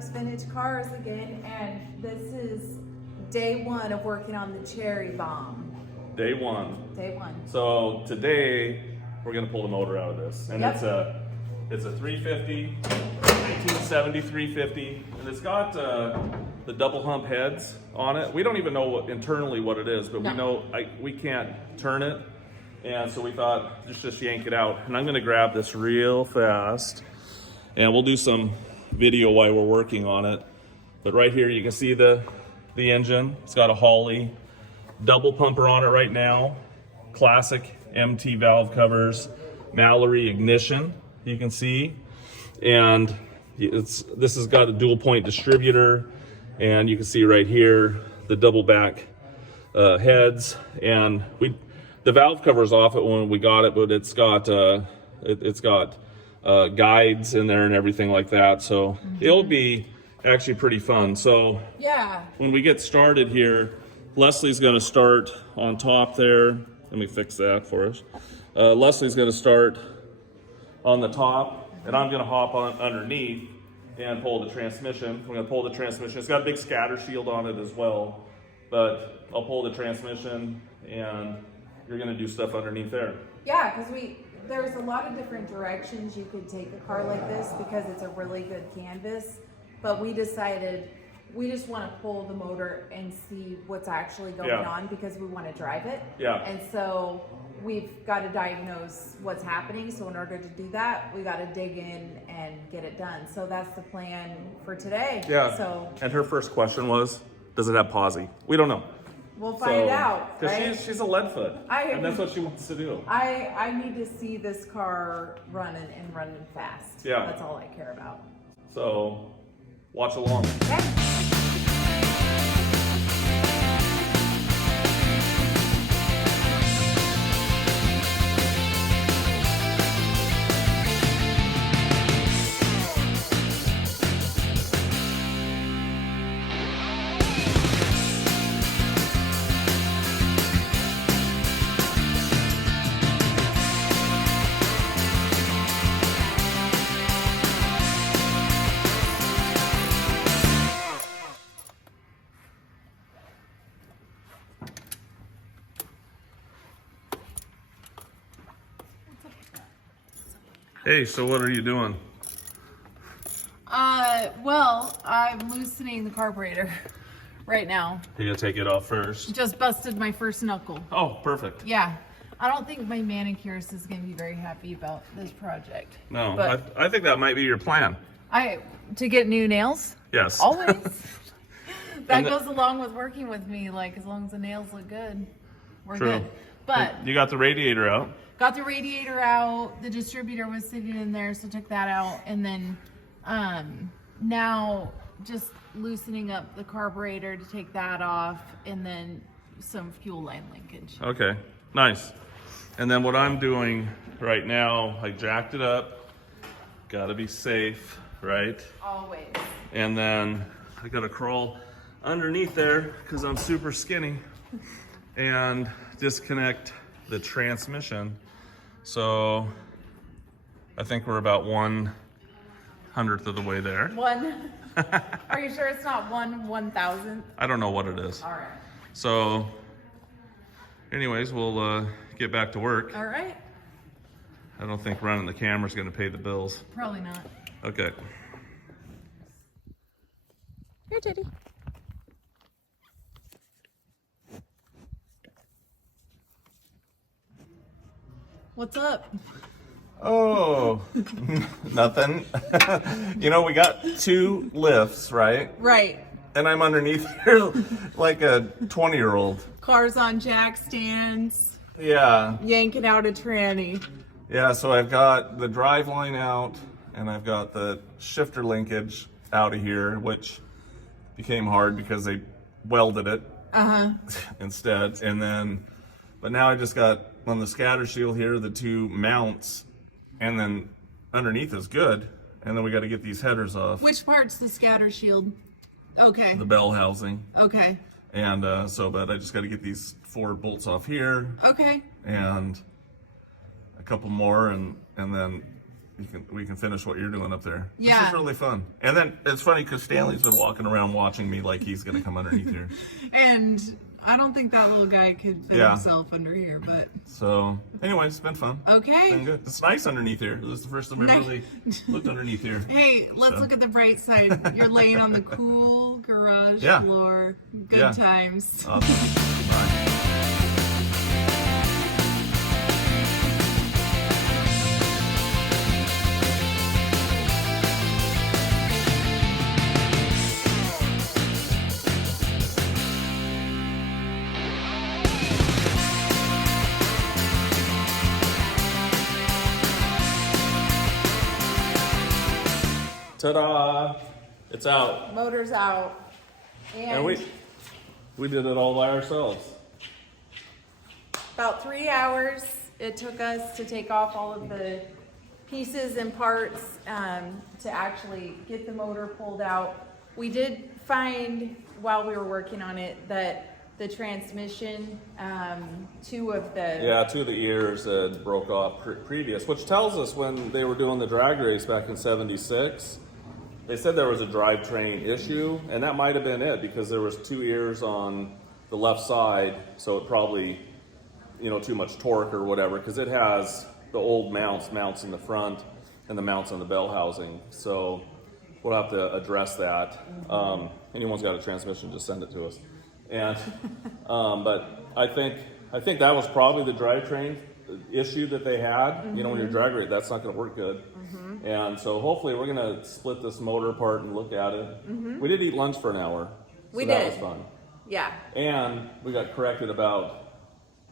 Denwerks Vintage Cars again, and this is day one of working on the cherry bomb. Day one. Day one. So today we're gonna pull the motor out of this, and Yep. it's a 350, 1970 350, and it's got the double hump heads on it. We don't even know internally what it is, but we know we can't turn it, and so we thought just yank it out. And I'm gonna grab this real fast, and we'll do some video while we're working on it. But right here you can see the engine. It's got a Holley double pumper on it right now, classic MT valve covers, Mallory ignition, you can see, and this has got a dual point distributor, and you can see right here the double back heads, and the valve cover's off it when we got it, but it's got guides in there and everything like that, so it'll be actually pretty fun. So yeah, when we get started here, Leslie's going to start on top there. Let me fix that for us. Leslie's going to start on the top, and I'm going to hop on underneath and pull the transmission. We're going to pull the transmission. It's got a big scatter shield on it as well, but I'll pull the transmission, and you're going to do stuff underneath there. Yeah, because there's a lot of different directions you could take a car like this because it's a really good canvas, but we decided we just want to pull the motor and see what's actually going on because we want to drive it. Yeah. And so we've got to diagnose what's happening. So in order to do that, we got to dig in and get it done. So that's the plan for today. Yeah. So. And her first question was, does it have posi? We don't know. We'll find out. Because right? she's a lead foot, and that's what she wants to do. I need to see this car running fast. Yeah. That's all I care about. So watch along. Okay. Hey, so what are you doing? Well, I'm loosening the carburetor right now. You're gonna take it off first. Just busted my first knuckle. Oh, perfect. Yeah. I don't think my manicurist is going to be very happy about this project. No, but I think that might be your plan. To get new nails? Yes. Always. That goes along with working with me. Like, as long as the nails look good, we're good. But you got the radiator out. got the radiator out. The distributor was sitting in there, so took that out. And then now just loosening up the carburetor to take that off, and then some fuel line linkage. Okay, nice. And then what I'm doing right now, I jacked it up. Gotta be safe, right? Always. And then I gotta crawl underneath there because I'm super skinny and disconnect the transmission. So I think we're about 1/100th of the way there. One. Are you sure it's not 1/1000th? I don't know what it is. All right. So anyways, we'll get back to work. All right. I don't think running the camera's gonna pay the bills. Probably not. Okay. Here, Teddy. What's up? Oh, nothing. You know, we got 2 lifts, right? Right. And I'm underneath here like a 20-year-old. Cars on jack stands. Yeah. Yanking out a tranny. Yeah, so I've got the drive line out and I've got the shifter linkage out of here, which became hard because they welded it instead. And then, but now I just got on the scatter shield here, the 2 mounts, and then underneath is good. And then we got to get these headers off. Which part's the scatter shield? Okay. The bell housing. Okay. And but I just got to get these 4 bolts off here. Okay. And a couple more, and then we can finish what you're doing up there. Yeah. This is really fun. And then it's funny because Stanley's been walking around watching me like he's gonna come underneath here. And I don't think that little guy could fit himself under here, but. So, anyway, it's been fun. Okay. It's been good. It's nice underneath here. This is the first time I really looked underneath here. Hey, let's look at the bright side. You're laying on the cool garage floor. Good times. Awesome. Bye. Ta-da! It's out. Motor's out. And we did it all by ourselves. About 3 hours it took us to take off all of the pieces and parts to actually get the motor pulled out. We did find while we were working on it that the transmission, two of the ears broke off previous, which tells us when they were doing the drag race back in '76, they said there was a drivetrain issue, and that might have been it because there was 2 ears on the left side, so it probably, too much torque or whatever, because it has the old mounts in the front and the mounts on the bell housing. So we'll have to address that. Anyone's got a transmission, just send it to us. And but I think that was probably the drivetrain issue that they had. When you're drag rate, that's not going to work good. And so hopefully we're going to split this motor apart and look at it. We did eat lunch for an hour. So that was fun. Yeah. And we got corrected about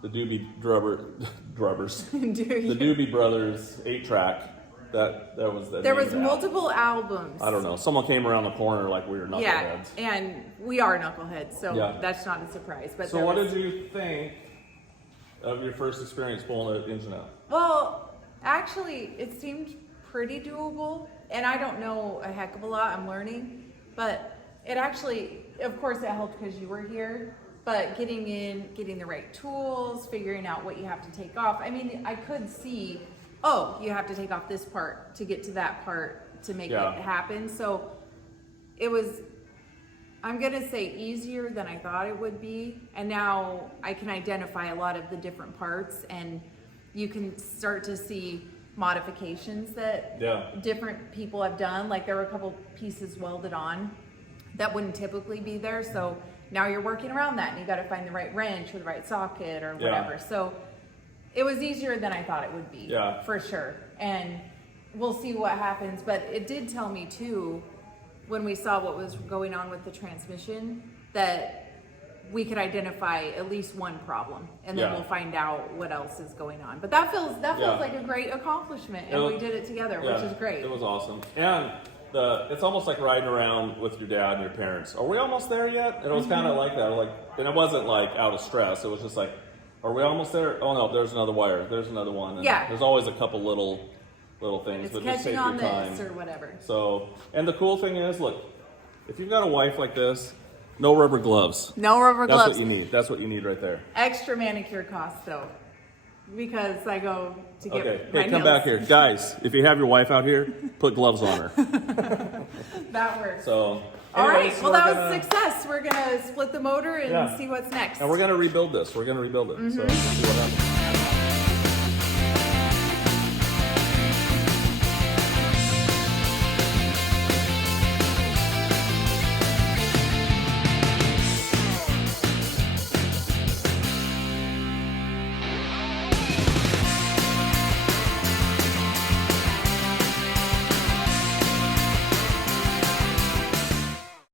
the Doobie Drubbers. The Doobie Brothers 8-track. That was the There was multiple albums. I don't know. Someone came around the corner like we were knuckleheads. Yeah, and we are knuckleheads, so that's not a surprise. But so what did you think of your first experience pulling an engine out? Well, actually, it seemed pretty doable, and I don't know a heck of a lot. I'm learning, but it actually, of course, it helped because you were here. But getting the right tools, figuring out what you have to take off. I mean, I could see, you have to take off this part to get to that part to make it happen. So it was, I'm gonna say, easier than I thought it would be. And now I can identify a lot of the different parts, and you can start to see modifications that different people have done. Like there were a couple pieces welded on that wouldn't typically be there. So now you're working around that, and you got to find the right wrench or the right socket or whatever. So it was easier than I thought it would be, for sure. And we'll see what happens. But it did tell me too, when we saw what was going on with the transmission, that we could identify at least one problem, and then we'll find out what else is going on. But that feels like a great accomplishment, and we did it together, which is great. It was awesome. And it's almost like riding around with your dad and your parents. Are we almost there yet? And it was kind of like that. And it wasn't like out of stress. It was just like, are we almost there? Oh no, there's another wire. There's another one. And there's always a couple little things, It's but just take catching on your time. this or whatever. So, and the cool thing is, look, if you've got a wife like this, no rubber gloves. No rubber gloves. That's what you need. That's what you need right there. Extra manicure costs though, because I go to get my come nails. back here, guys. If you have your wife out here, put gloves on her. That works. So, all right. anyways, Well, that was a success. We're gonna split the motor and see what's next. And we're gonna rebuild this. We're gonna rebuild it. So we'll see what happens.